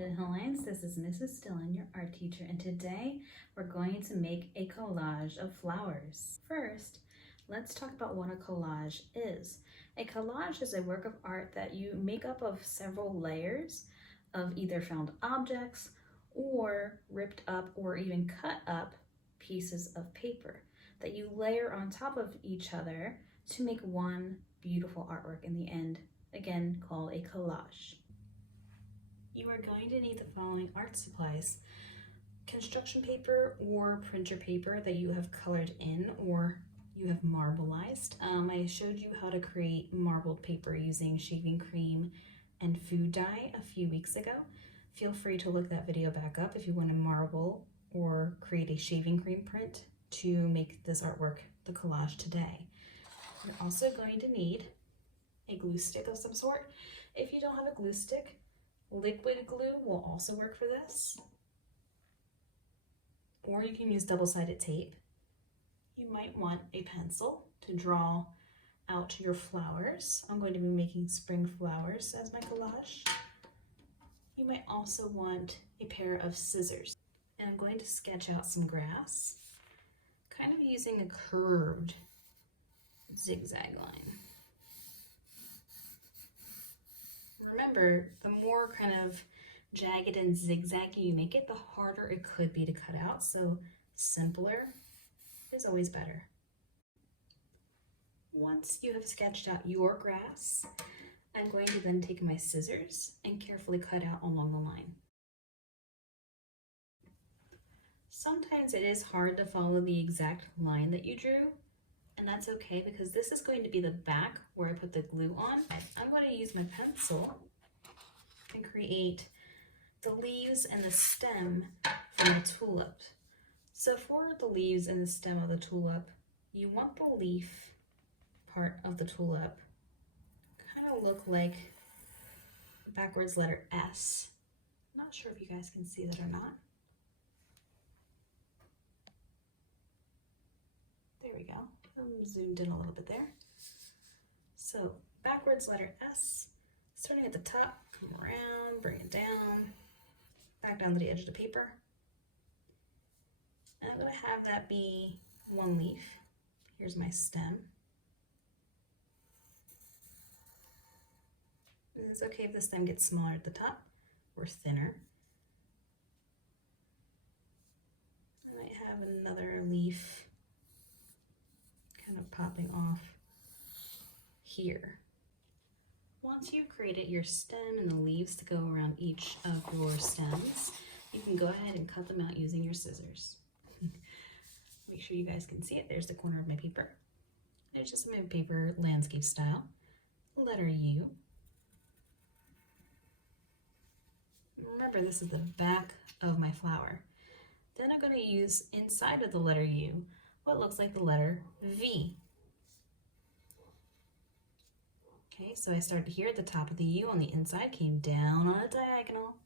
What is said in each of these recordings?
London Hillines. This is Mrs. Dillon, your art teacher, and today we're going to make a collage of flowers. First, let's talk about what a collage is. A collage is a work of art that you make up of several layers of either found objects or ripped up or even cut up pieces of paper that you layer on top of each other to make one beautiful artwork in the end, again called a collage. You are going to need the following art supplies: construction paper or printer paper that you have colored in or you have marbleized. I showed you how to create marbled paper using shaving cream and food dye a few weeks ago. Feel free to look that video back up if you want to marble or create a shaving cream print to make this artwork, the collage, today. You're also going to need a glue stick of some sort. If you don't have a glue stick, liquid glue will also work for this, or you can use double-sided tape. You might want a pencil to draw out your flowers. I'm going to be making spring flowers as my collage. You might also want a pair of scissors. And I'm going to sketch out some grass, kind of using a curved zigzag line. Remember, the more kind of jagged and zigzaggy you make it, the harder it could be to cut out, so simpler is always better. Once you have sketched out your grass, I'm going to then take my scissors and carefully cut out along the line. Sometimes it is hard to follow the exact line that you drew, and that's okay because this is going to be the back where I put the glue on. I'm going to use my pencil and create the leaves and the stem from the tulip. So for the leaves and the stem of the tulip, you want the leaf part of the tulip kind of look like the backwards letter S. I'm not sure if you guys can see that or not. There we go. I'm zoomed in a little bit there. So backwards letter S, starting at the top, come around, bring it down, back down to the edge of the paper. And I'm going to have that be one leaf. Here's my stem. And it's okay if the stem gets smaller at the top or thinner. I might have another leaf kind of popping off here. Once you've created your stem and the leaves to go around each of your stems, you can go ahead and cut them out using your scissors. Make sure you guys can see it. There's the corner of my paper. There's just my paper landscape style. Letter U. Remember, this is the back of my flower. Then I'm going to use inside of the letter U what looks like the letter V. Okay, so I started here at the top of the U on the inside, came down on a diagonal,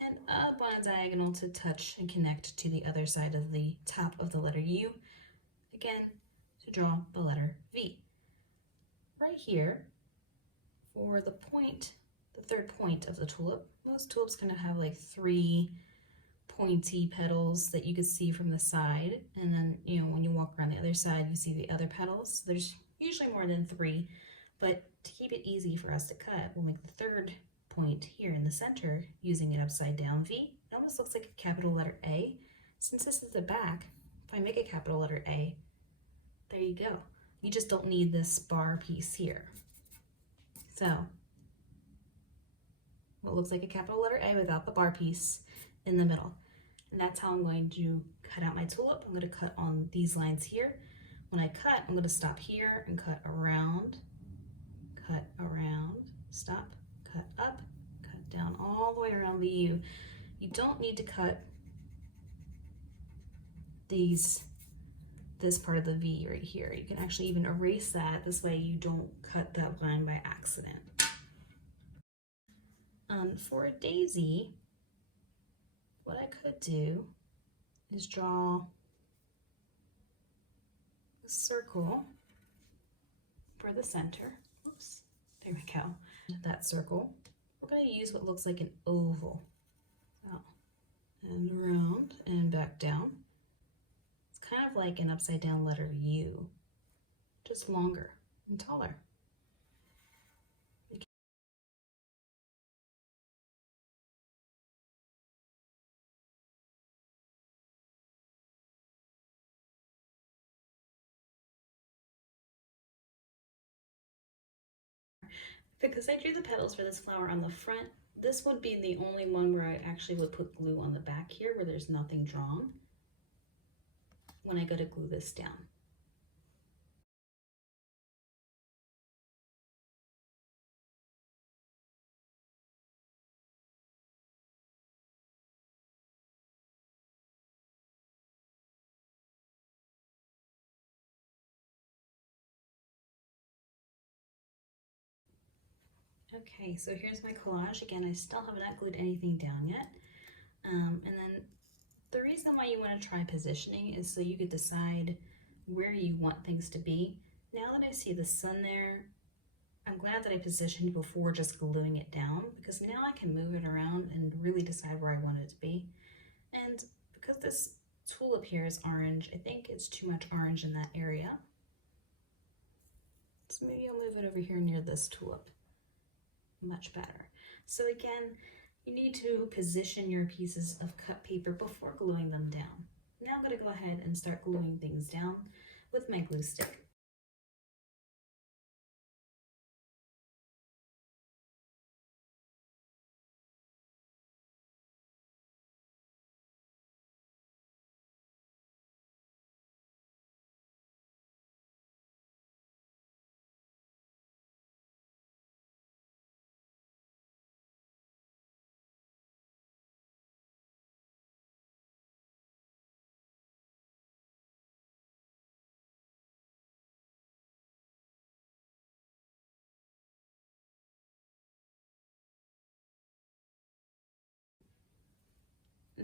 and up on a diagonal to touch and connect to the other side of the top of the letter U, again, to draw the letter V. Right here, for the point, the third point of the tulip, most tulips kind of have like 3 pointy petals that you can see from the side, and then when you walk around the other side you see the other petals. There's usually more than 3, but to keep it easy for us to cut, we'll make the third point here in the center using an upside down V. It almost looks like a capital letter A. Since this is the back, if I make a capital letter A, there you go. You just don't need this bar piece here. So what looks like a capital letter A without the bar piece in the middle. And that's how I'm going to cut out my tulip. I'm going to cut on these lines here. When I cut, I'm going to stop here and cut around, stop, cut up, cut down all the way around the U. You don't need to cut this part of the V right here. You can actually even erase that. This way you don't cut that line by accident. For a daisy, what I could do is draw a circle for the center. Oops, there we go. That circle, we're going to use what looks like an oval out and around and back down. It's kind of like an upside down letter U, just longer and taller. Because I drew the petals for this flower on the front, this would be the only one where I actually would put glue on the back here where there's nothing drawn when I go to glue this down. Okay, so here's my collage. Again, I still have not glued anything down yet. And then the reason why you want to try positioning is so you could decide where you want things to be. Now that I see the sun there, I'm glad that I positioned before just gluing it down, because now I can move it around and really decide where I want it to be. And because this tulip here is orange, I think it's too much orange in that area. So maybe I'll move it over here near this tulip. Much better. So again, you need to position your pieces of cut paper before gluing them down. Now I'm going to go ahead and start gluing things down with my glue stick.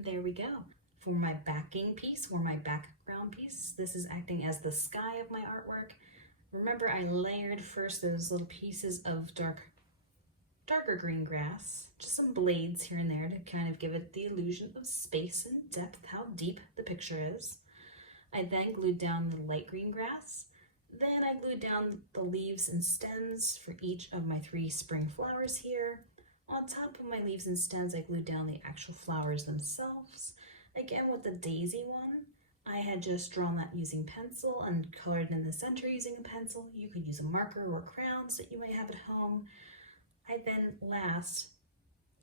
There we go. For my backing piece, or my background piece, this is acting as the sky of my artwork. Remember, I layered first those little pieces of darker green grass, just some blades here and there to kind of give it the illusion of space and depth, how deep the picture is. I then glued down the light green grass. Then I glued down the leaves and stems for each of my 3 spring flowers here. On top of my leaves and stems, I glued down the actual flowers themselves. Again, with the daisy one, I had just drawn that using pencil and colored in the center using a pencil. You could use a marker or crayons that you might have at home. I then last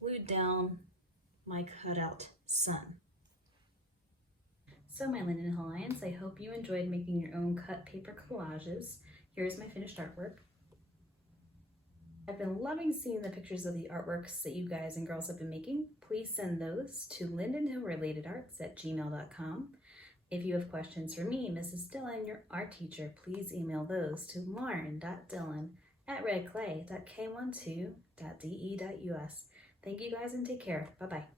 glued down my cutout sun. So my Linden Hawaiians, I hope you enjoyed making your own cut paper collages. Here's my finished artwork. I've been loving seeing the pictures of the artworks that you guys and girls have been making. Please send those to lindenhillrelatederarts@gmail.com. If you have questions for me, Mrs. Dillon, your art teacher, please email those to lauren.dillon@redclay.k12.de.us. Thank you guys and take care. Bye-bye.